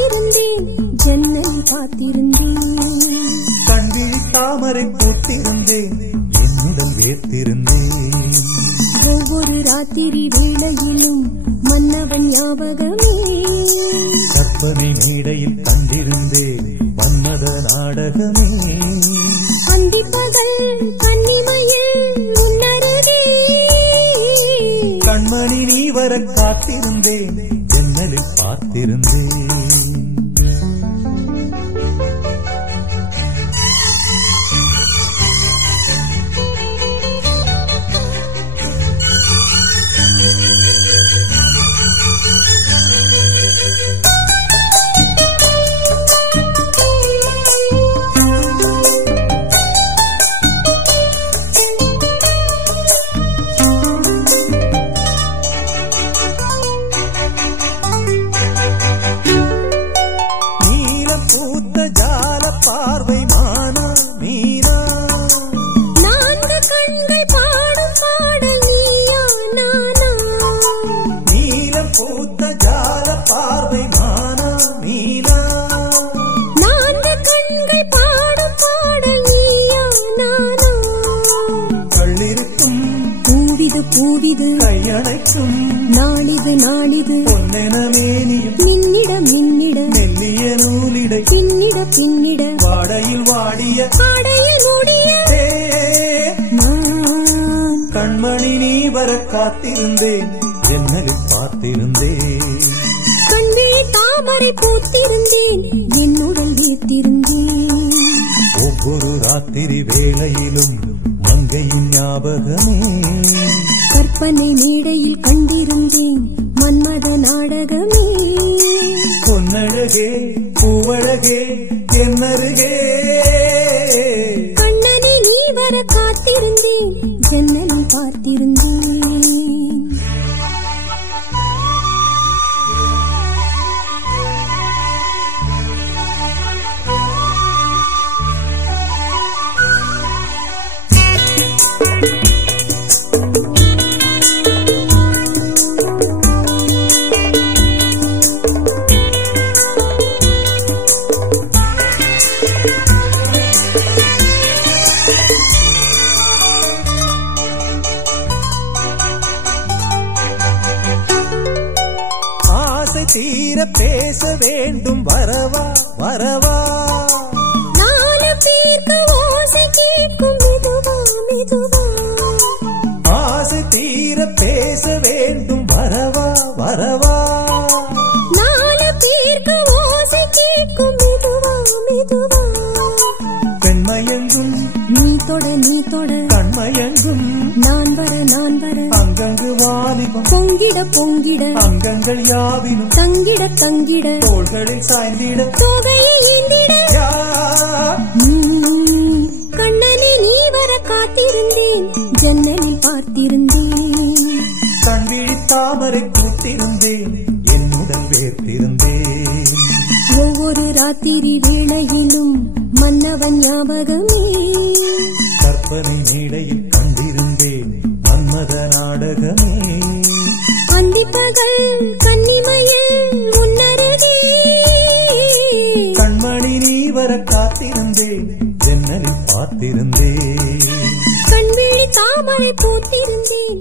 காத்திருந்தேன் ஜன்னலில் காத்திருந்தேன் கண்விழி தாமரை பூத்திருந்தேன் என்னுடன் வேர்த்திருந்தேன் ஒவ்வொரு ராத்திரி வேளையிலும் மன்னவன் ஞாபகமே கற்பனை மேடையில் கண்டிருந்தேன் மன்மத நாடகமே அந்திப்பகல் கன்னிமையில் உன்னருகே கண்மணி நீ வர காத்திருந்தேன் ஜன்னலில் பார்த்திருந்தேன் பார்வை மானா மீனா நான்கு கண்கள் பாடும் பாடல் நீயா நானா நீலம் பூத்த ஜால பார்வை மானா மீனா நான்கு கண்கள் பாடும் பாடல் நீயா நானா கள்ளிருக்கும் பூவிது பூவிது கையணைக்கும் நாளிது நாளிது பொன்னென மேனியும் மின்னிட மின்னிட மெல்லிய நூலிடை பின்னிட பின்னிட வாடையில் வாடிய ஆடையில் மூடிய நான் கண்மணி நீ வர காத்திருந்தேன் ஜன்னலில் பார்த்திருந்தேன் கண்விழி தாமரை பூத்திருந்தேன் என்னுடன் வீர்த்திருந்தேன் ஒவ்வொரு ராத்திரி வேளையிலும் மங்கையின் ஞாபகமே கற்பனை மேடையில் கண்டிருந்தேன் மன்மத நாடகமே பொன்னழகே பூவழகே என்னருகே கண்ணனை நீ வர காத்திருந்தேன் ஜன்னலில் பார்த்திருந்தேன் தீர பேச வேண்டும் வரவா வரவா நாலு பேருக்கு ஓசை கேட்கும் மெதுவா மெதுவா ஆசை தீர பேச வேண்டும் வரவா வரவா நாலு பேருக்கு ஓசை கேட்கும் மெதுவா மெதுவா பெண்மயங்கும் நீ தொட கண்மயங்கும் நான் வர அங்கங்கு வாலிபம் பொங்கிட பொங்கிட அங்கங்கள் யாவினும் தங்கிட தங்கிட தோள்களில் சாய்ந்திட தோகையை ஏந்திட கண்ணனை நீ வர காத்திருந்தேன் ஜன்னலில் பார்த்திருந்தேன் கண்விழி தாமரை பூத்திருந்தேன் என்னுடன் வேர்த்திருந்தேன் ஒவ்வொரு ராத்திரி வேளையிலும் மன்னவன் ஞாபகமே கற்பனை மேடையில் கண்டிருந்தேன் மன்மத நாடகமே அந்திப்பகல் கன்னிமையில் உன்னருகே கண்மணி நீ வர காத்திருந்தேன் ஜன்னலில் பார்த்திருந்தேன் கண்விழி தாமரை பூத்திருந்தேன்